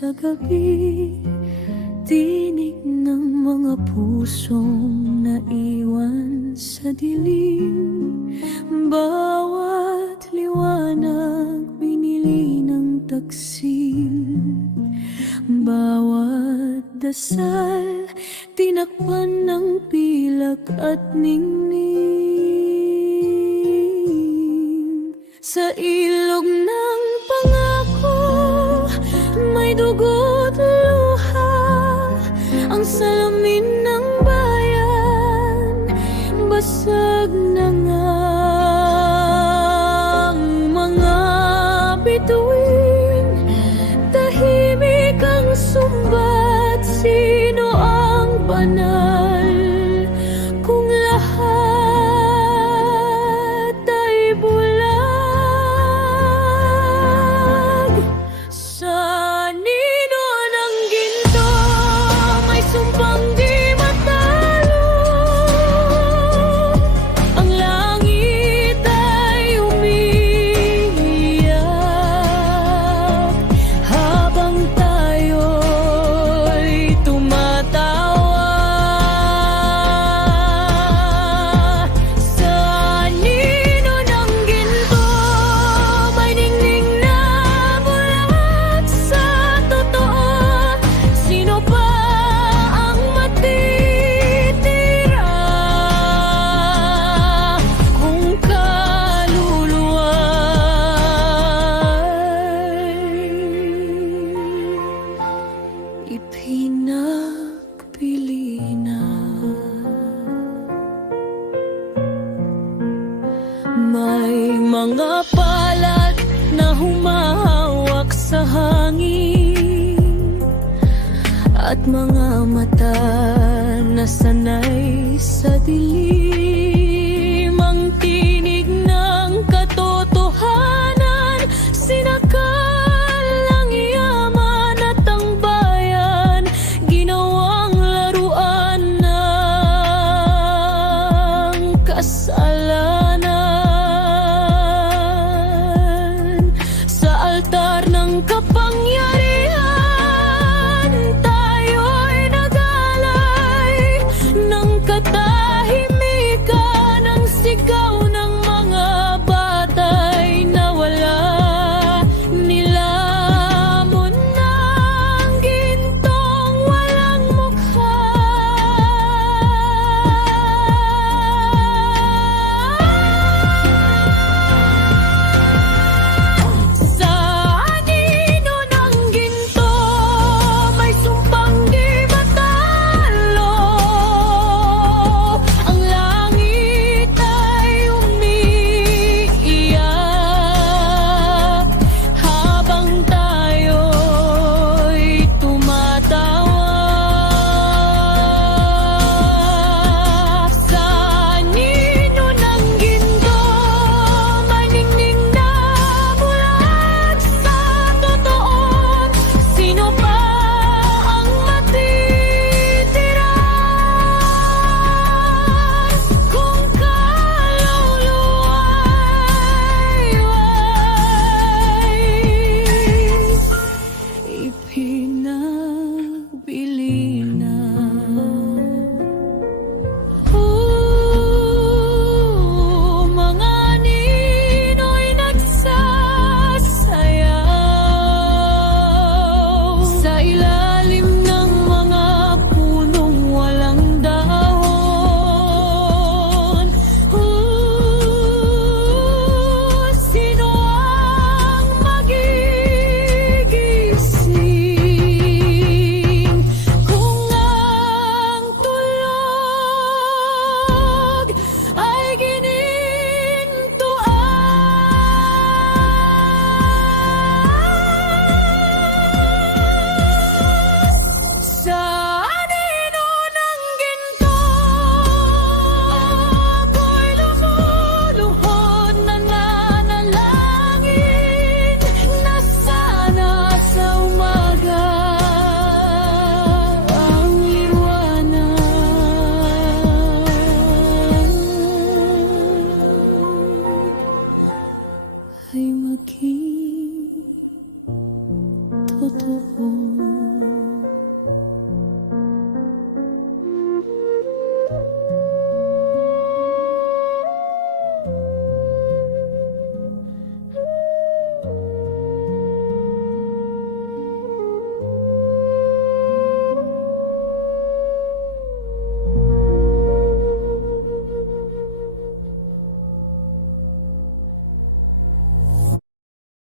sa gabi Tinig ng mga pusong naiwan sa dilim. Bawat liwanag binili ng taksil. Bawat dasal tinakpan ng pilak at ningning. Sa ilog ng one. Hangin At mga mata na sanay sa dilim I'm a king.